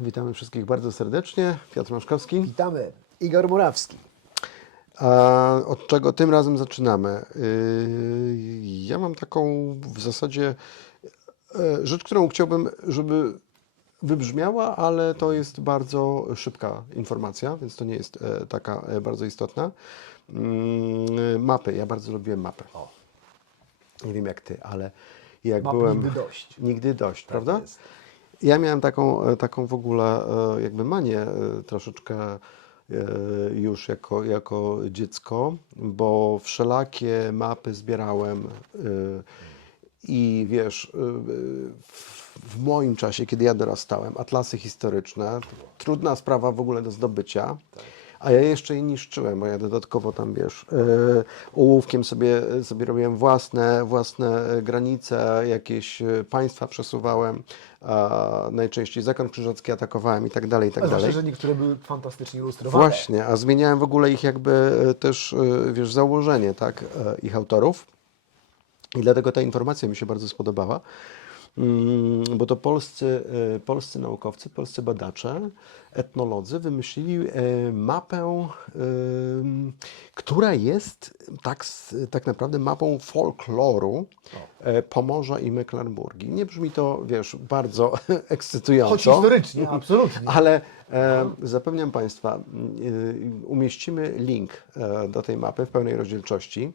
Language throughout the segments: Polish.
Witamy wszystkich bardzo serdecznie. Piotr Maszkowski. Witamy. Igor Murawski. A od czego tym razem zaczynamy? Ja mam taką w zasadzie rzecz, którą chciałbym, żeby wybrzmiała, ale to jest bardzo szybka informacja, więc to nie jest taka bardzo istotna. Mapy. Ja bardzo lubiłem mapy. O. Nie wiem jak ty, ale jak Map byłem... nigdy dość. Nigdy dość, prawda? jest. Ja miałem taką w ogóle jakby manię troszeczkę już jako dziecko, bo wszelakie mapy zbierałem i wiesz, w moim czasie, kiedy ja dorastałem, atlasy historyczne, trudna sprawa w ogóle do zdobycia. A ja jeszcze je niszczyłem, bo ja dodatkowo tam, wiesz, ołówkiem sobie robiłem własne granice, jakieś państwa przesuwałem, najczęściej Zakon Krzyżacki atakowałem i tak dalej, i tak Zwłaszcza, dalej. że niektóre były fantastycznie ilustrowane. Właśnie, a zmieniałem w ogóle ich jakby też, wiesz, założenie, tak, ich autorów. I dlatego ta informacja mi się bardzo spodobała, bo to polscy naukowcy, polscy badacze, etnolodzy wymyślili mapę, która jest tak naprawdę mapą folkloru Pomorza i Mecklenburgii. Nie brzmi to, wiesz, bardzo ekscytująco. Choć historycznie, absolutnie. Ale zapewniam Państwa, umieścimy link do tej mapy w pełnej rozdzielczości.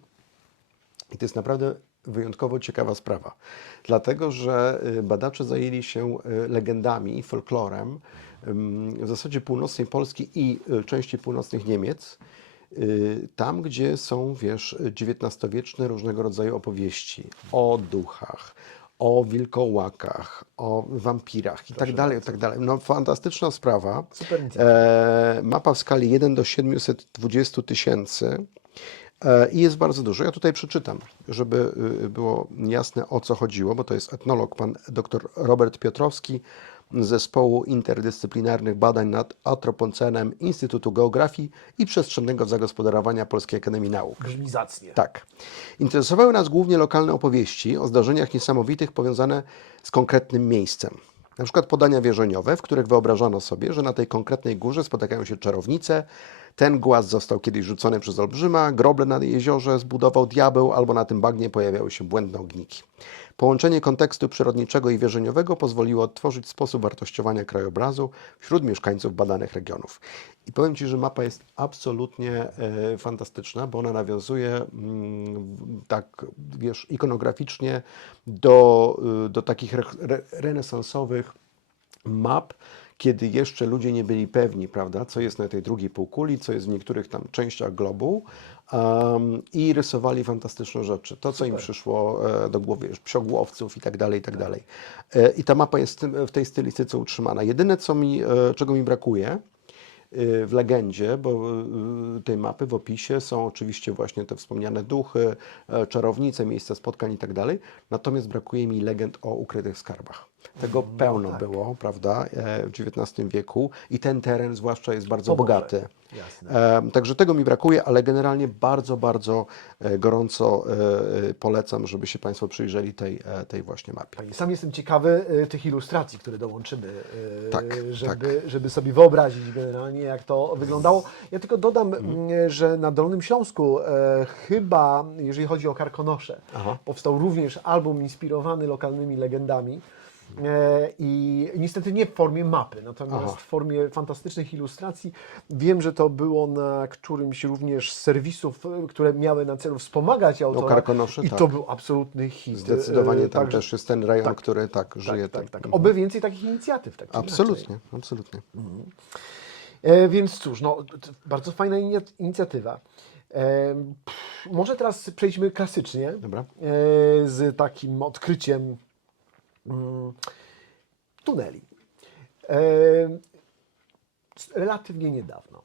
I to jest naprawdę wyjątkowo ciekawa sprawa, dlatego że badacze zajęli się legendami i folklorem w zasadzie północnej Polski i części północnych Niemiec, tam gdzie są, wiesz, XIX-wieczne różnego rodzaju opowieści o duchach, o wilkołakach, o wampirach i tak dalej, i tak dalej. No fantastyczna sprawa. Super inicjatywa. Mapa w skali 1 do 720 tysięcy. I jest bardzo dużo. Ja tutaj przeczytam, żeby było jasne, o co chodziło, bo to jest etnolog, pan dr Robert Piotrowski z Zespołu Interdyscyplinarnych Badań nad Antropocenem Instytutu Geografii i Przestrzennego Zagospodarowania Polskiej Akademii Nauk. Brzmi zacnie. Tak. Interesowały nas głównie lokalne opowieści o zdarzeniach niesamowitych powiązane z konkretnym miejscem. Na przykład podania wierzeniowe, w których wyobrażano sobie, że na tej konkretnej górze spotykają się czarownice, ten głaz został kiedyś rzucony przez olbrzyma, groble na jeziorze zbudował diabeł, albo na tym bagnie pojawiały się błędne ogniki. Połączenie kontekstu przyrodniczego i wierzeniowego pozwoliło odtworzyć sposób wartościowania krajobrazu wśród mieszkańców badanych regionów. I powiem Ci, że mapa jest absolutnie fantastyczna, bo ona nawiązuje tak, wiesz, ikonograficznie do takich renesansowych map, kiedy jeszcze ludzie nie byli pewni, prawda, co jest na tej drugiej półkuli, co jest w niektórych tam częściach globu, i rysowali fantastyczne rzeczy. To, co im przyszło do głowy, już psiogłowców i tak dalej, i tak dalej. I ta mapa jest w tej stylistyce utrzymana. Jedyne, czego mi brakuje w legendzie, bo tej mapy w opisie są oczywiście właśnie te wspomniane duchy, czarownice, miejsca spotkań i tak dalej. Natomiast brakuje mi legend o ukrytych skarbach. Tego pełno było, prawda, w XIX wieku i ten teren zwłaszcza jest bardzo bogaty. Jasne. Także tego mi brakuje, ale generalnie bardzo, bardzo gorąco polecam, żeby się Państwo przyjrzeli tej właśnie mapie. Sam jestem ciekawy tych ilustracji, które dołączymy, Tak, żeby sobie wyobrazić generalnie, jak to wyglądało. Ja tylko dodam, że na Dolnym Śląsku chyba, jeżeli chodzi o Karkonosze, powstał również album inspirowany lokalnymi legendami. I niestety nie w formie mapy, natomiast w formie fantastycznych ilustracji. Wiem, że to było na którymś również z serwisów, które miały na celu wspomagać autora. Karkonosze, i tak. to był absolutny hit. Zdecydowanie tam Także- też jest ten rejon, który żyje. tak. Oby więcej takich inicjatyw. Tak czy inaczej. Absolutnie, absolutnie. Więc cóż, no, bardzo fajna inicjatywa. Może teraz przejdźmy klasycznie Dobra. z takim odkryciem tuneli. Relatywnie niedawno.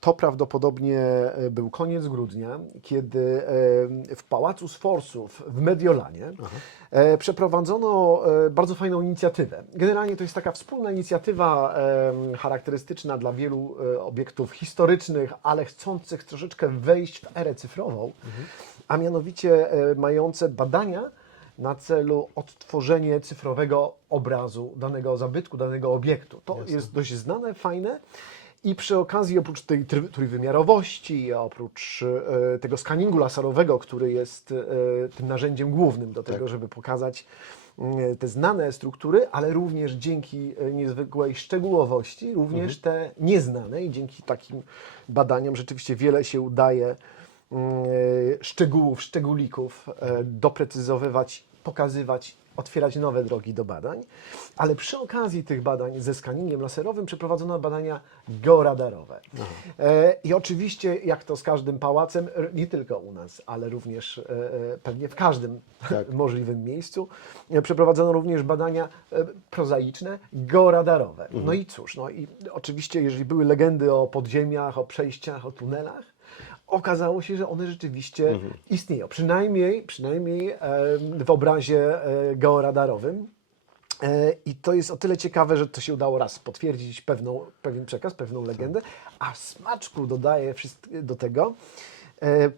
To prawdopodobnie był koniec grudnia, kiedy w Pałacu Sforsów w Mediolanie przeprowadzono bardzo fajną inicjatywę. Generalnie to jest taka wspólna inicjatywa charakterystyczna dla wielu obiektów historycznych, ale chcących troszeczkę wejść w erę cyfrową, a mianowicie mające badania na celu odtworzenie cyfrowego obrazu danego zabytku, danego obiektu. To jest dość znane, fajne. I przy okazji, oprócz tej trójwymiarowości, oprócz tego skaningu laserowego, który jest tym narzędziem głównym do tego, żeby pokazać te znane struktury, ale również dzięki niezwykłej szczegółowości, również te nieznane i dzięki takim badaniom rzeczywiście wiele się udaje szczegółów, szczególików doprecyzowywać, pokazywać, otwierać nowe drogi do badań, ale przy okazji tych badań ze skaningiem laserowym przeprowadzono badania georadarowe. I oczywiście, jak to z każdym pałacem, nie tylko u nas, ale również pewnie w każdym możliwym miejscu, przeprowadzono również badania prozaiczne, georadarowe. No i cóż, no i oczywiście, jeżeli były legendy o podziemiach, o przejściach, o tunelach, okazało się, że one rzeczywiście istnieją. Przynajmniej w obrazie georadarowym. I to jest o tyle ciekawe, że to się udało raz potwierdzić pewien przekaz, pewną legendę, a smaczku dodaje do tego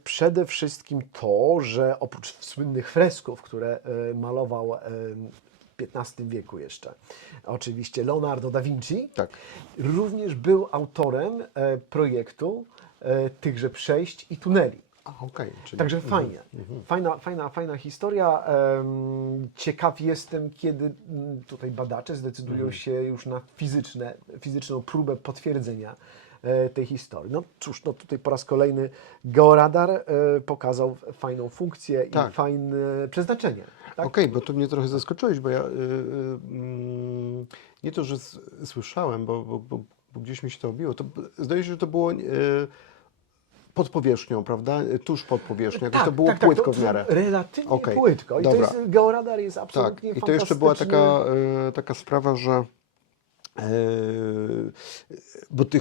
przede wszystkim to, że oprócz słynnych fresków, które malował w XV wieku jeszcze, oczywiście Leonardo da Vinci, również był autorem projektu tychże przejść i tuneli. Czyli... Także fajnie. Fajna historia. Ciekaw jestem, kiedy tutaj badacze zdecydują się już na fizyczną próbę potwierdzenia tej historii. No cóż, no tutaj po raz kolejny georadar pokazał fajną funkcję i fajne przeznaczenie. Tak? Okej, bo tu mnie trochę zaskoczyłeś, bo ja nie to, że słyszałem, bo gdzieś mi się to obiło. To zdaje się, że to było pod powierzchnią, prawda? Tuż pod powierzchnią. Jakoś to było płytko w miarę. Relatywnie płytko. I to jest, georadar jest absolutnie I to jeszcze była taka sprawa, że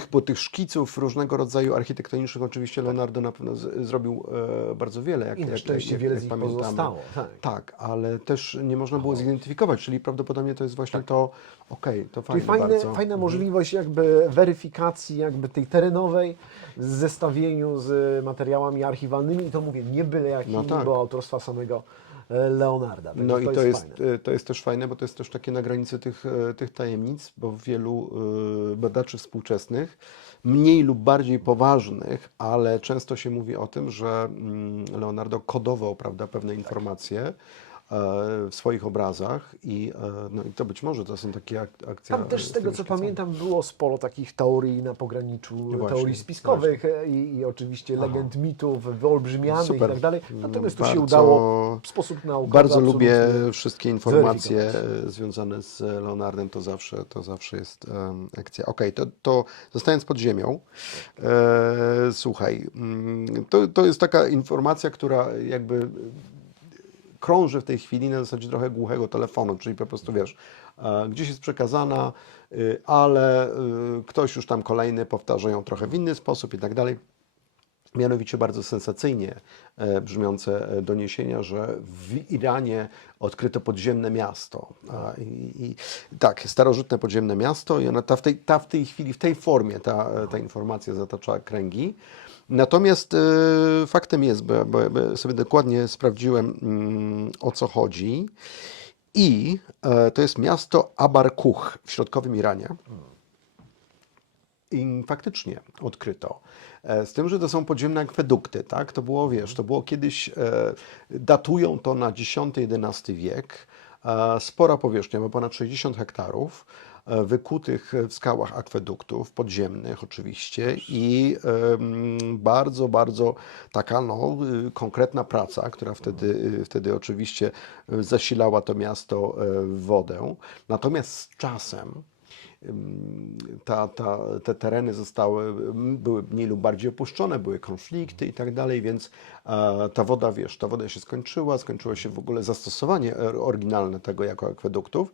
bo tych szkiców różnego rodzaju architektonicznych oczywiście Leonardo na pewno zrobił bardzo wiele. I na szczęście wiele z nich pamiętamy. pozostało. Tak, ale też nie można było zidentyfikować, czyli prawdopodobnie to jest właśnie to, to fajne Czyli bardzo. fajna możliwość jakby weryfikacji jakby tej terenowej w zestawieniu z materiałami archiwalnymi i to mówię, nie byle jakimi, bo autorstwa samego Leonarda. No i to jest też fajne, bo to jest też takie na granicy tych tajemnic, bo wielu badaczy współczesnych, mniej lub bardziej poważnych, ale często się mówi o tym, że Leonardo kodował, prawda, pewne informacje w swoich obrazach i to być może to są takie akcje. Tam też z tego co pamiętam było sporo takich teorii na pograniczu, teorii spiskowych i oczywiście legend, mitów wyolbrzymianych i tak dalej. Natomiast tu się udało w sposób naukowy. Bardzo lubię wszystkie informacje związane z Leonardem, to zawsze jest akcja. To zostając pod ziemią, słuchaj, to jest taka informacja, która jakby krąży w tej chwili na zasadzie trochę głuchego telefonu, czyli po prostu wiesz, gdzieś jest przekazana, ale ktoś już tam kolejny powtarza ją trochę w inny sposób i tak dalej. Mianowicie bardzo sensacyjnie brzmiące doniesienia, że w Iranie odkryto podziemne miasto. Tak, starożytne podziemne miasto i ona w tej chwili, w tej formie ta informacja zatacza kręgi. Natomiast faktem jest, bo sobie dokładnie sprawdziłem, o co chodzi, i to jest miasto Abarkuch w środkowym Iranie. I faktycznie odkryto. Z tym, że to są podziemne akwedukty, tak? To było kiedyś, datują to na X-XI wiek, spora powierzchnia, bo ponad 60 hektarów, wykutych w skałach akweduktów podziemnych oczywiście i bardzo, bardzo taka konkretna praca, która wtedy oczywiście zasilała to miasto w wodę. Natomiast z czasem te tereny były mniej lub bardziej opuszczone, były konflikty i tak dalej, więc ta woda się skończyło się w ogóle zastosowanie oryginalne tego jako akweduktów.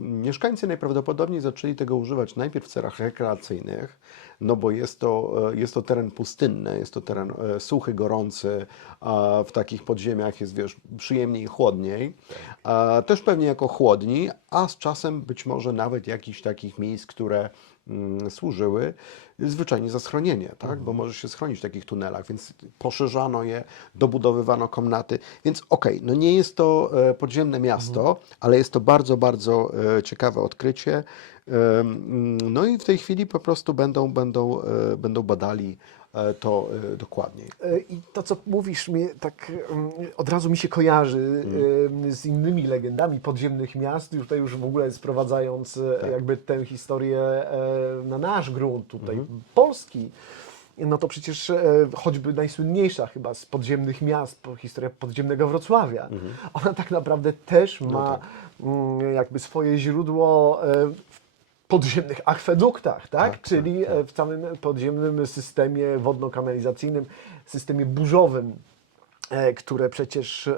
Mieszkańcy najprawdopodobniej zaczęli tego używać najpierw w celach rekreacyjnych, no bo jest to teren pustynny, jest to teren suchy, gorący, a w takich podziemiach jest, przyjemniej i chłodniej. Też pewnie jako chłodni, a z czasem być może nawet jakichś takich miejsc, które służyły zwyczajnie za schronienie, tak? Bo możesz się schronić w takich tunelach, więc poszerzano je, dobudowywano komnaty, więc okej, no nie jest to podziemne miasto, ale jest to bardzo, bardzo ciekawe odkrycie. No i w tej chwili po prostu będą badali to dokładniej. I to, co mówisz, mnie tak od razu mi się kojarzy z innymi legendami podziemnych miast, już tutaj już w ogóle sprowadzając jakby tę historię na nasz grunt tutaj, Polski. No to przecież choćby najsłynniejsza chyba z podziemnych miast, historia podziemnego Wrocławia, ona tak naprawdę też ma jakby swoje źródło w podziemnych akweduktach, tak? Czyli w całym podziemnym systemie wodno-kanalizacyjnym, systemie burzowym, które przecież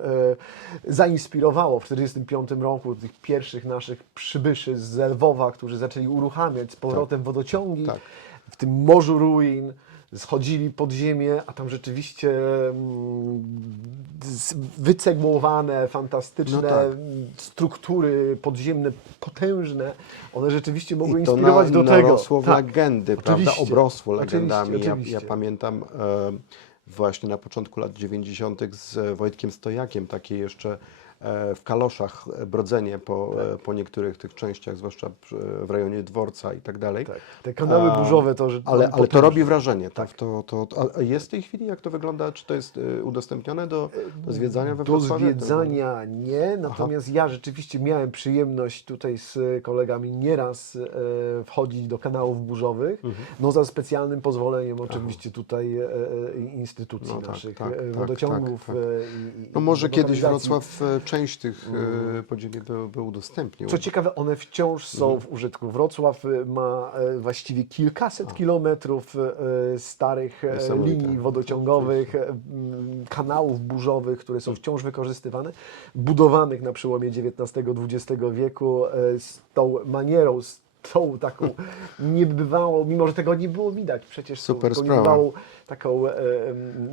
zainspirowało w 1945 roku tych pierwszych naszych przybyszy z Lwowa, którzy zaczęli uruchamiać z powrotem wodociągi w tym morzu ruin. Schodzili pod ziemię, a tam rzeczywiście wycegłowane, fantastyczne struktury podziemne, potężne. One rzeczywiście mogły inspirować do tego. Narosło w legendy, prawda? Oczywiście. Obrosło legendami. Oczywiście. Ja pamiętam właśnie na początku lat 90. z Wojtkiem Stojakiem takie jeszcze w kaloszach brodzenie po niektórych tych częściach, zwłaszcza w rejonie dworca i tak dalej. Tak. Te kanały burzowe to, że Ale to robi wrażenie. A jest w tej chwili, jak to wygląda? Czy to jest udostępnione do zwiedzania we do Wrocławiu? zwiedzania nie, natomiast ja rzeczywiście miałem przyjemność tutaj z kolegami nieraz wchodzić do kanałów burzowych, no za specjalnym pozwoleniem oczywiście tutaj instytucji naszych, wodociągów. No może kiedyś kanalizacji. Wrocław część tych podziemi by udostępnił. Co ciekawe, one wciąż są w użytku. Wrocław ma właściwie kilkaset kilometrów starych linii wodociągowych, kanałów burzowych, które są wciąż wykorzystywane, budowanych na przełomie XIX-XX wieku z tą manierą, z tą taką niebywałą, mimo że tego nie było widać, przecież z Super tą sprawa. niebywałą taką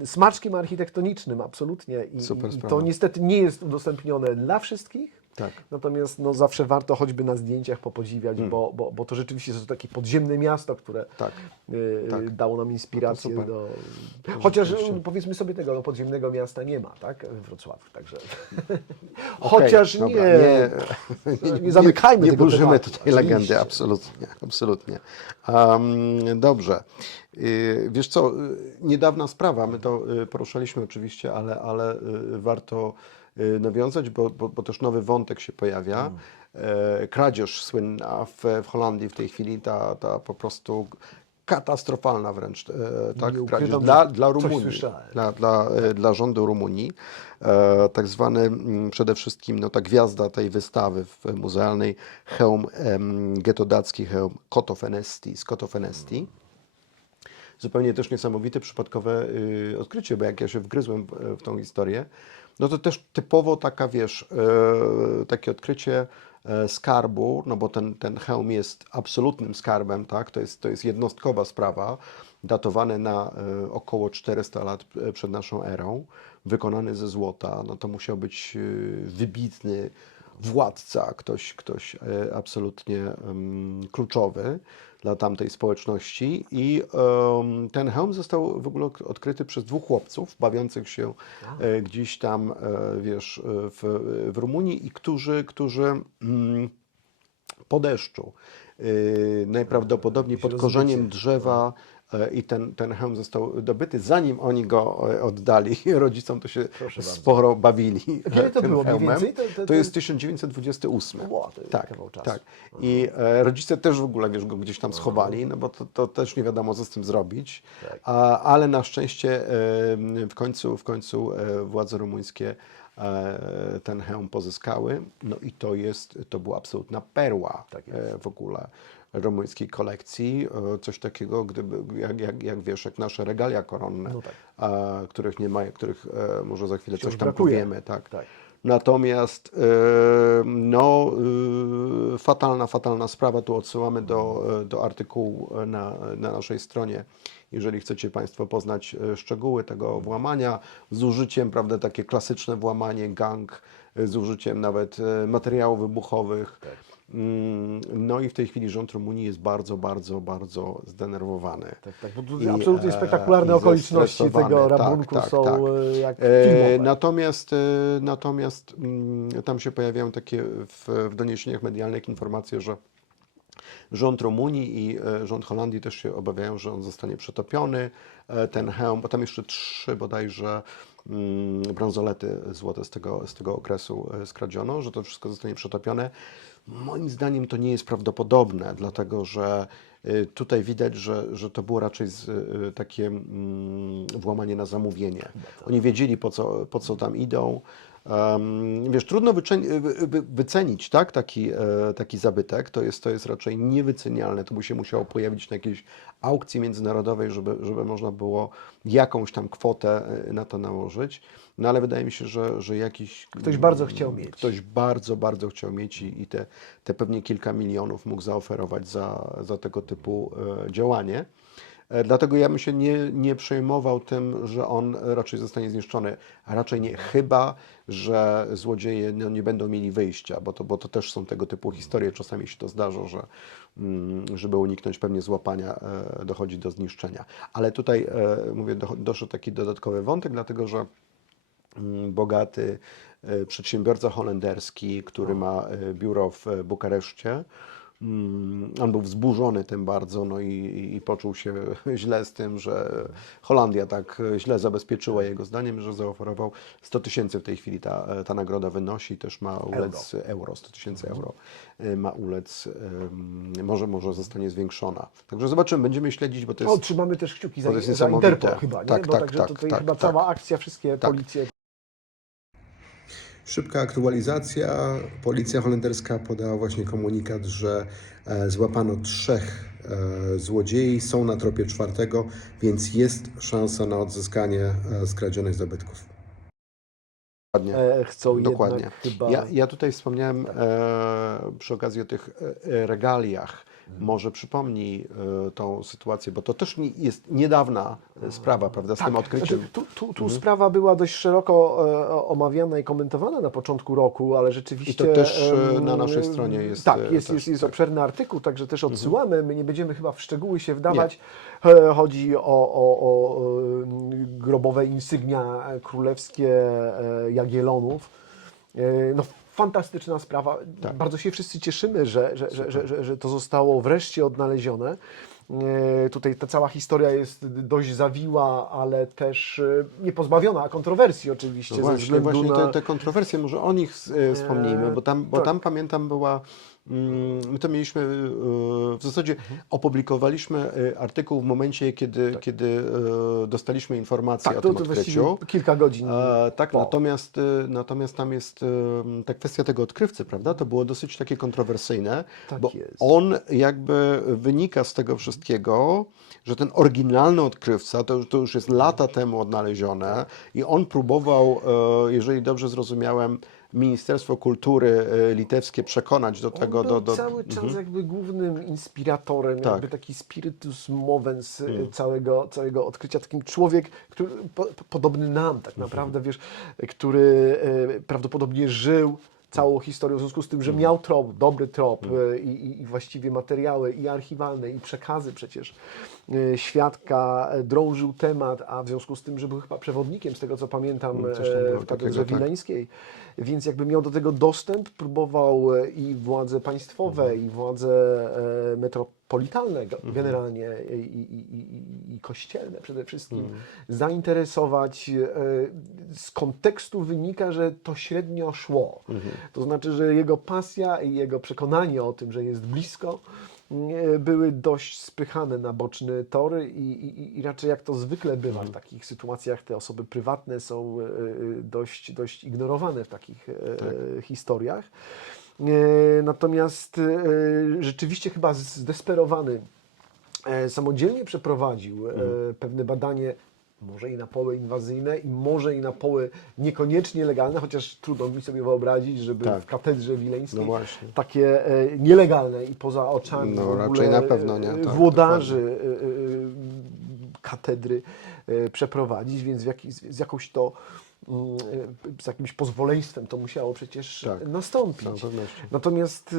smaczkiem architektonicznym, absolutnie. I Sprawa. to niestety nie jest udostępnione dla wszystkich. Tak. Natomiast no, zawsze warto choćby na zdjęciach popodziwiać, bo to rzeczywiście jest to takie podziemne miasto, które dało nam inspirację super. do... Chociaż powiedzmy sobie tego, no, podziemnego miasta nie ma, tak? W Wrocławiu, także... Chociaż dobra, nie zamykajmy nie tego burzymy tematu, tutaj legendy, oczywiście. absolutnie. Dobrze. Wiesz co, niedawna sprawa, my to poruszaliśmy oczywiście, ale warto nawiązać, bo też nowy wątek się pojawia. Kradzież słynna w Holandii w tej chwili, ta po prostu katastrofalna wręcz, tak? Nie Kradzież ukrywam, dla że coś Rumunii, słyszałem. dla rządu Rumunii. Tak zwany przede wszystkim ta gwiazda tej wystawy muzealnej hełm getodacki, hełm Kotofenesti z Kotofenesti. Zupełnie też niesamowite, przypadkowe odkrycie, bo jak ja się wgryzłem w tą historię, no to też typowo taka, wiesz, takie odkrycie skarbu, no bo ten hełm jest absolutnym skarbem, tak? To jest jednostkowa sprawa, datowany na około 400 lat przed naszą erą, wykonany ze złota, no to musiał być wybitny władca, ktoś absolutnie kluczowy dla tamtej społeczności i ten hełm został w ogóle odkryty przez dwóch chłopców bawiących się gdzieś tam, wiesz, w Rumunii i którzy po deszczu, najprawdopodobniej pod korzeniem drzewa i ten hełm został dobyty, zanim oni go oddali rodzicom, to się sporo bawili Kiedy to tym było? Mniej hełmem. więcej? To jest 1928. Ło, to jest kawał czasu. Tak. I rodzice też w ogóle, wiesz, go gdzieś tam schowali, no bo to też nie wiadomo, co z tym zrobić. Ale na szczęście w końcu władze rumuńskie ten hełm pozyskały. No i to była absolutna perła w ogóle rumuńskiej kolekcji. Coś takiego, jak wiesz, jak nasze regalia koronne, których nie ma, których może za chwilę coś tam brakuje. powiemy. Tak. Natomiast fatalna sprawa. Tu odsyłamy do artykułu na naszej stronie, jeżeli chcecie Państwo poznać szczegóły tego włamania z użyciem, prawda, takie klasyczne włamanie, gang, z użyciem nawet materiałów wybuchowych. No i w tej chwili rząd Rumunii jest bardzo, bardzo, bardzo zdenerwowany. Tak, bo tu I, absolutnie spektakularne i okoliczności zestresowany. tego Tak, rabunku tak, są tak. jak filmowe. Natomiast tam się pojawiają takie w doniesieniach medialnych informacje, że rząd Rumunii i rząd Holandii też się obawiają, że on zostanie przetopiony, ten hełm, bo tam jeszcze 3 bodajże bransolety złote z tego okresu skradziono, że to wszystko zostanie przetopione. Moim zdaniem to nie jest prawdopodobne, dlatego że tutaj widać, że to było raczej takie włamanie na zamówienie. Oni wiedzieli, po co tam idą. Wiesz, trudno wycenić, tak, taki zabytek, to jest raczej niewycenialne, to by się musiało pojawić na jakiejś aukcji międzynarodowej, żeby można było jakąś tam kwotę na to nałożyć, no ale wydaje mi się, że jakiś... Ktoś bardzo chciał mieć. Ktoś bardzo, bardzo chciał mieć i te pewnie kilka milionów mógł zaoferować za tego typu działanie. Dlatego ja bym się nie przejmował tym, że on raczej zostanie zniszczony. A raczej nie, chyba że złodzieje nie będą mieli wyjścia, bo to też są tego typu historie. Czasami się to zdarza, że żeby uniknąć pewnie złapania, dochodzi do zniszczenia. Ale tutaj, mówię, doszedł taki dodatkowy wątek, dlatego że bogaty przedsiębiorca holenderski, który ma biuro w Bukareszcie, on był wzburzony tym bardzo, no i poczuł się źle z tym, że Holandia tak źle zabezpieczyła jego zdaniem, że zaoferował 100 tysięcy w tej chwili ta nagroda wynosi, też ma ulec euro 100 tysięcy euro ma ulec, może zostanie zwiększona. Także zobaczymy, będziemy śledzić, bo to jest... Trzymamy też kciuki to jest za niesamowite. Interpol chyba, nie? Tak, Bo tak, także tak, tutaj tak, chyba tak. cała akcja, wszystkie policje. Szybka aktualizacja. Policja holenderska podała właśnie komunikat, że złapano 3 złodziei, są na tropie 4, więc jest szansa na odzyskanie skradzionych zabytków. Dokładnie. Chcą Dokładnie. jednak chyba... Ja tutaj wspomniałem przy okazji o tych regaliach. Może przypomnij tą sytuację, bo to też jest niedawna sprawa, prawda, z tym odkryciem. Tu sprawa była dość szeroko omawiana i komentowana na początku roku, ale rzeczywiście... I to też na naszej stronie jest... Tak, jest tak. obszerny artykuł, także też odsyłamy. My nie będziemy chyba w szczegóły się wdawać. Chodzi o grobowe insygnia królewskie Jagiellonów. No, fantastyczna sprawa. Tak. Bardzo się wszyscy cieszymy, że to zostało wreszcie odnalezione. Tutaj ta cała historia jest dość zawiła, ale też nie pozbawiona kontrowersji oczywiście. No ze względu właśnie na... te kontrowersje, może o nich wspomnijmy, bo tam pamiętam była, my to mieliśmy, w zasadzie opublikowaliśmy artykuł w momencie, kiedy dostaliśmy informację o tym to właściwie odkryciu. kilka godzin Tak, po. natomiast tam jest ta kwestia tego odkrywcy, prawda? To było dosyć takie kontrowersyjne, Tak bo jest. on jakby wynika z tego wszystkiego, że ten oryginalny odkrywca, to już jest lata temu odnalezione i on próbował, jeżeli dobrze zrozumiałem, Ministerstwo Kultury litewskie przekonać do tego... On był cały czas jakby głównym inspiratorem, Tak. jakby taki spiritus movens całego odkrycia. Takim człowiek, który podobny nam tak naprawdę, wiesz, który prawdopodobnie żył całą historią, w związku z tym, że miał trop, dobry trop i właściwie materiały i archiwalne, i przekazy przecież świadka, drążył temat, a w związku z tym, że był chyba przewodnikiem, z tego co pamiętam, w katedrze wileńskiej, więc jakby miał do tego dostęp, próbował i władze państwowe, i władze metropolitalne generalnie, i kościelne przede wszystkim zainteresować. Z kontekstu wynika, że to średnio szło. To znaczy, że jego pasja i jego przekonanie o tym, że jest blisko, były dość spychane na boczny tor i raczej jak to zwykle bywa w takich sytuacjach, te osoby prywatne są dość ignorowane w takich historiach. Natomiast rzeczywiście chyba zdesperowany samodzielnie przeprowadził pewne badanie, może i na poły inwazyjne i może i na poły niekoniecznie legalne, chociaż trudno mi sobie wyobrazić, żeby w katedrze wileńskiej takie nielegalne i poza oczami w ogóle raczej na pewno nie, włodarzy katedry przeprowadzić, więc z jakąś to z jakimś pozwoleństwem to musiało przecież Tak. nastąpić. Z całą pewnością. Natomiast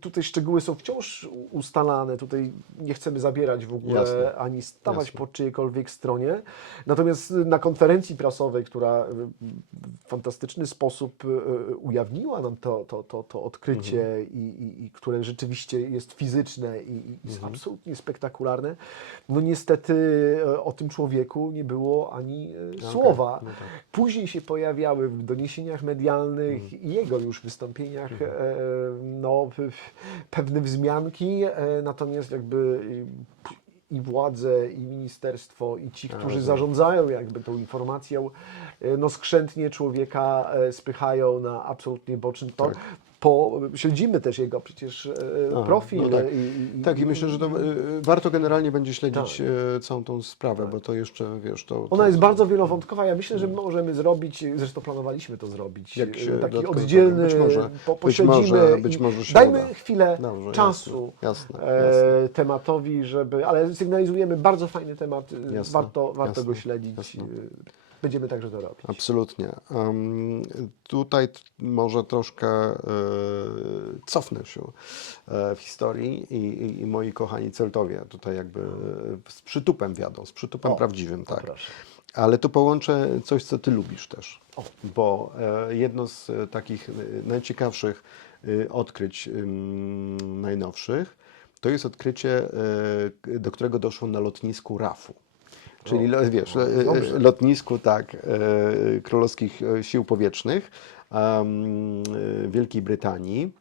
tutaj szczegóły są wciąż ustalane, tutaj nie chcemy zabierać w ogóle Jasne. ani stawać Jasne. po czyjejkolwiek stronie. Natomiast na konferencji prasowej, która w fantastyczny sposób ujawniła nam to odkrycie i które rzeczywiście jest fizyczne i jest absolutnie spektakularne, no niestety o tym człowieku nie było ani słowa. No tak. Później się pojawiały w doniesieniach medialnych i jego już wystąpieniach no, pewne wzmianki, natomiast jakby i władze, i ministerstwo, i ci, którzy zarządzają jakby tą informacją, no skrzętnie człowieka spychają na absolutnie boczny tor. Śledzimy też jego przecież profil. No tak. I myślę, że to warto generalnie będzie śledzić całą tą sprawę, bo to jeszcze, wiesz, Ona jest bardzo wielowątkowa. Ja myślę, że możemy zrobić, zresztą planowaliśmy to zrobić, Jak się taki dodatkowo- oddzielny, pośledzimy być i może się dajmy uda. chwilę Dobrze, czasu jasne. tematowi, ale sygnalizujemy bardzo fajny temat, Jasne, warto jasne, go śledzić. jasne. Będziemy także to robić. Absolutnie. Tutaj może troszkę cofnę się w historii i moi kochani Celtowie tutaj jakby z przytupem wiadą, z przytupem prawdziwym, tak. Proszę. Ale tu połączę coś, co Ty lubisz też, bo jedno z takich najciekawszych odkryć najnowszych to jest odkrycie, do którego doszło na lotnisku RAF-u. Czyli, wiesz, lotnisku, tak, Królewskich Sił Powietrznych Wielkiej Brytanii.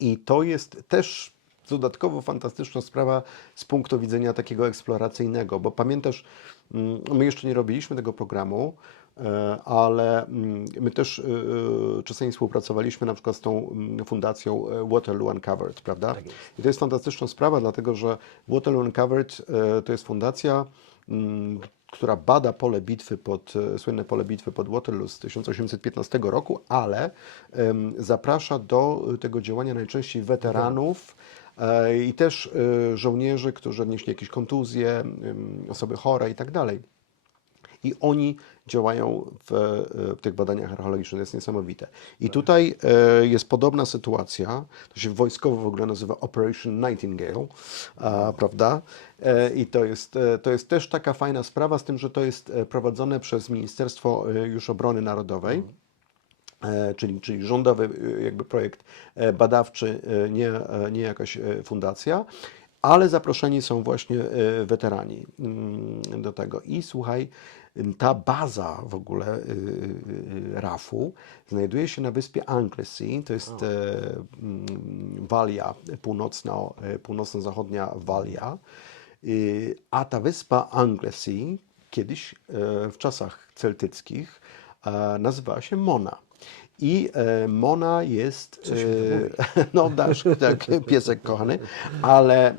I to jest też dodatkowo fantastyczna sprawa z punktu widzenia takiego eksploracyjnego, bo pamiętasz, my jeszcze nie robiliśmy tego programu, ale my też czasami współpracowaliśmy na przykład z tą fundacją Waterloo Uncovered, prawda? Tak jest. I to jest fantastyczna sprawa, dlatego że Waterloo Uncovered to jest fundacja, która bada słynne pole bitwy pod Waterloo z 1815 roku, ale zaprasza do tego działania najczęściej weteranów i też żołnierzy, którzy odnieśli jakieś kontuzje, osoby chore i tak dalej. I oni działają w tych badaniach archeologicznych. To jest niesamowite. I tutaj jest podobna sytuacja. To się wojskowo w ogóle nazywa Operation Nightingale, prawda? I to jest też taka fajna sprawa, z tym, że to jest prowadzone przez Ministerstwo już Obrony Narodowej. Czyli rządowy jakby projekt badawczy, nie jakaś fundacja, ale zaproszeni są właśnie weterani do tego. I słuchaj, ta baza w ogóle RAF-u znajduje się na wyspie Anglesey, to jest Walia, północno-zachodnia Walia, a ta wyspa Anglesey kiedyś w czasach celtyckich nazywała się Mona. I Mona jest, no dasz, tak, piesek kochany, ale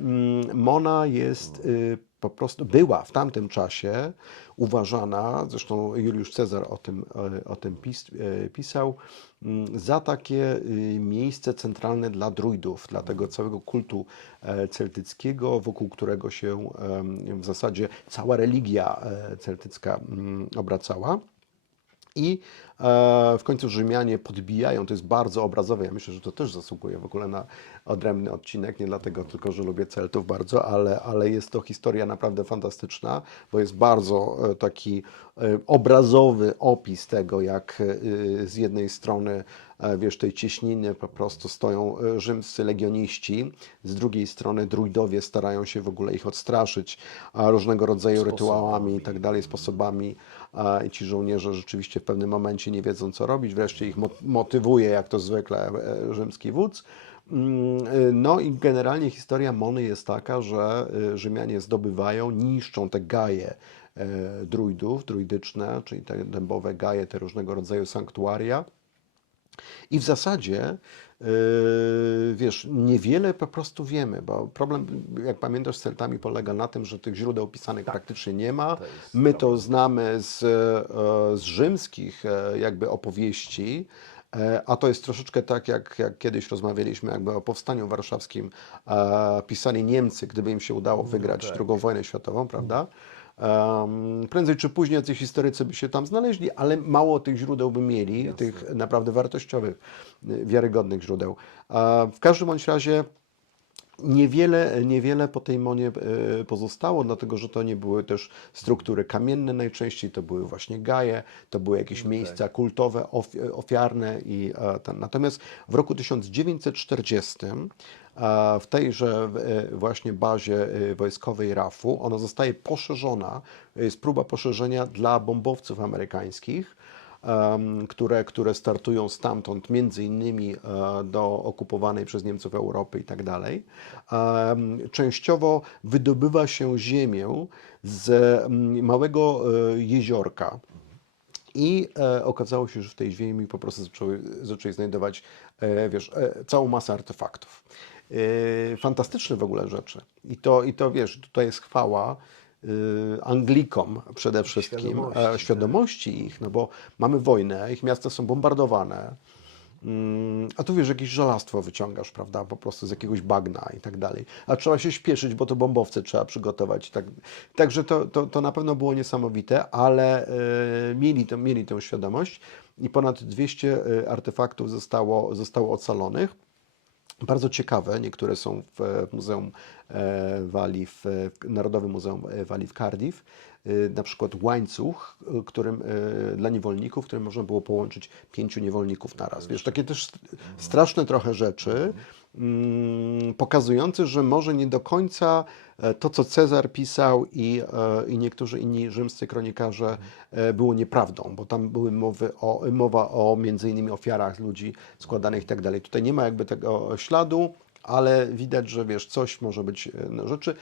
Mona jest po prostu, była w tamtym czasie uważana, zresztą Juliusz Cezar o tym pisał, za takie miejsce centralne dla druidów, dla tego całego kultu celtyckiego, wokół którego się w zasadzie cała religia celtycka obracała. I w końcu Rzymianie podbijają, to jest bardzo obrazowe, ja myślę, że to też zasługuje w ogóle na odrębny odcinek, nie dlatego tylko, że lubię Celtów bardzo, ale jest to historia naprawdę fantastyczna, bo jest bardzo taki obrazowy opis tego, jak z jednej strony wiesz, tej cieśniny po prostu stoją rzymscy legioniści, z drugiej strony druidowie starają się w ogóle ich odstraszyć różnego rodzaju rytuałami i tak dalej, sposobami. I ci żołnierze rzeczywiście w pewnym momencie nie wiedzą, co robić. Wreszcie ich motywuje, jak to zwykle, rzymski wódz. No i generalnie historia Mony jest taka, że Rzymianie zdobywają, niszczą te gaje druidów, druidyczne, czyli te dębowe gaje, te różnego rodzaju sanktuaria. I w zasadzie, wiesz, niewiele po prostu wiemy, bo problem, jak pamiętasz, z Celtami polega na tym, że tych źródeł pisanych praktycznie nie ma. My to znamy z rzymskich jakby opowieści, a to jest troszeczkę tak, jak kiedyś rozmawialiśmy jakby o Powstaniu Warszawskim, pisali Niemcy, gdyby im się udało wygrać II wojnę światową, prawda? Prędzej czy później jacyś historycy by się tam znaleźli, ale mało tych źródeł by mieli, tych naprawdę wartościowych, wiarygodnych źródeł. W każdym bądź razie niewiele po tej Monie pozostało, dlatego że to nie były też struktury kamienne najczęściej, to były właśnie gaje, to były jakieś miejsca kultowe, ofiarne i ten. Natomiast w roku 1940 w tejże właśnie bazie wojskowej RAF-u ona zostaje poszerzona, jest próba poszerzenia dla bombowców amerykańskich, które startują stamtąd, między innymi do okupowanej przez Niemców Europy i tak dalej. Częściowo wydobywa się ziemię z małego jeziorka. I okazało się, że w tej ziemi po prostu zaczęli znajdować, wiesz, całą masę artefaktów. Fantastyczne w ogóle rzeczy. I to wiesz, tutaj jest chwała Anglikom przede wszystkim, świadomości ich, no bo mamy wojnę, ich miasta są bombardowane, a tu wiesz, jakieś żelastwo wyciągasz, prawda, po prostu z jakiegoś bagna i tak dalej. A trzeba się śpieszyć, bo to bombowce trzeba przygotować. Także to na pewno było niesamowite, ale mieli tę świadomość i ponad 200 artefaktów zostało ocalonych. Bardzo ciekawe, niektóre są w Muzeum Walii, w Narodowym Muzeum Walii w Cardiff. Na przykład łańcuch, dla niewolników, którym można było połączyć 5 niewolników naraz. Wiesz, takie też straszne trochę rzeczy, pokazujące, że może nie do końca to, co Cezar pisał i niektórzy inni rzymscy kronikarze było nieprawdą, bo tam były mowa o między innymi ofiarach ludzi składanych i tak dalej. Tutaj nie ma jakby tego śladu, ale widać, że wiesz, coś może być rzeczy.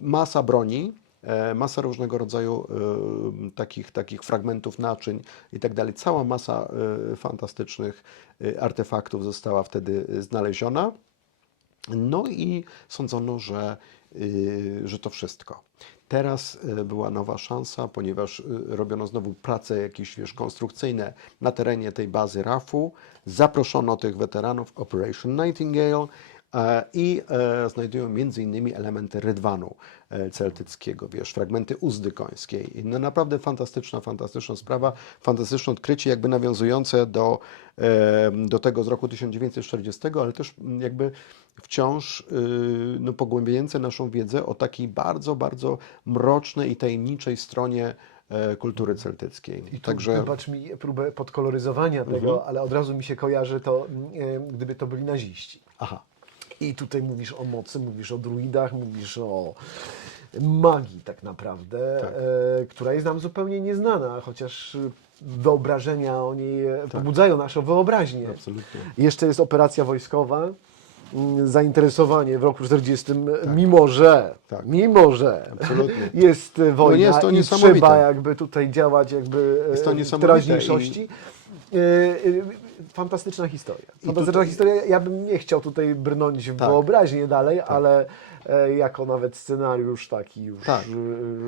Masa broni, masa różnego rodzaju takich fragmentów naczyń i tak dalej. Cała masa fantastycznych artefaktów została wtedy znaleziona. No i sądzono, że to wszystko. Teraz była nowa szansa, ponieważ robiono znowu prace jakieś, wiesz, konstrukcyjne na terenie tej bazy RAF-u. Zaproszono tych weteranów Operation Nightingale i znajdują między innymi elementy rydwanu celtyckiego, wiesz, fragmenty uzdy końskiej. No naprawdę fantastyczna sprawa, fantastyczne odkrycie, jakby nawiązujące do tego z roku 1940, ale też jakby wciąż no, pogłębiające naszą wiedzę o takiej bardzo mrocznej i tajemniczej stronie kultury celtyckiej. I tu wybacz mi próbę podkoloryzowania tego, ale od razu mi się kojarzy to, gdyby to byli naziści. Aha. I tutaj mówisz o mocy, mówisz o druidach, mówisz o magii tak naprawdę, która jest nam zupełnie nieznana, chociaż wyobrażenia o niej pobudzają naszą wyobraźnię. Absolutnie. Jeszcze jest operacja wojskowa, zainteresowanie w roku 40, mimo że Absolutnie. jest wojna jest to i niesamowite. trzeba jakby tutaj działać jakby Jest to w niesamowite teraźniejszości. Fantastyczna historia. Ja bym nie chciał tutaj brnąć w wyobraźnię dalej, ale jako nawet scenariusz taki już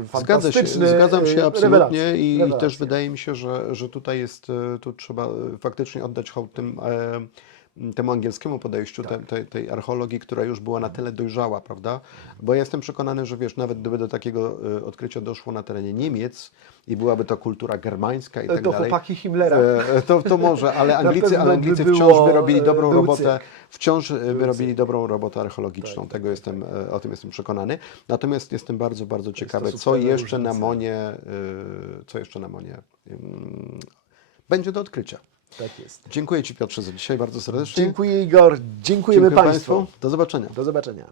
fantastyczny. Zgadzam się absolutnie rewelacja. i też wydaje mi się, że tutaj tu trzeba faktycznie oddać hołd temu angielskiemu podejściu, tej archeologii, która już była na tyle dojrzała, prawda? Bo ja jestem przekonany, że wiesz, nawet gdyby do takiego odkrycia doszło na terenie Niemiec i byłaby to kultura germańska i tak to dalej. chłopaki Himmlera. To może, ale Anglicy by wciąż było, by robili dobrą był robotę, cyk. wciąż by robili dobrą robotę archeologiczną. O tym jestem przekonany. Natomiast jestem bardzo ciekawy, co jeszcze na Monie będzie do odkrycia. Tak jest. Dziękuję Ci, Piotrze, za dzisiaj bardzo serdecznie. Dziękuję, Igor. Dziękujemy Państwu. Do zobaczenia. Do zobaczenia.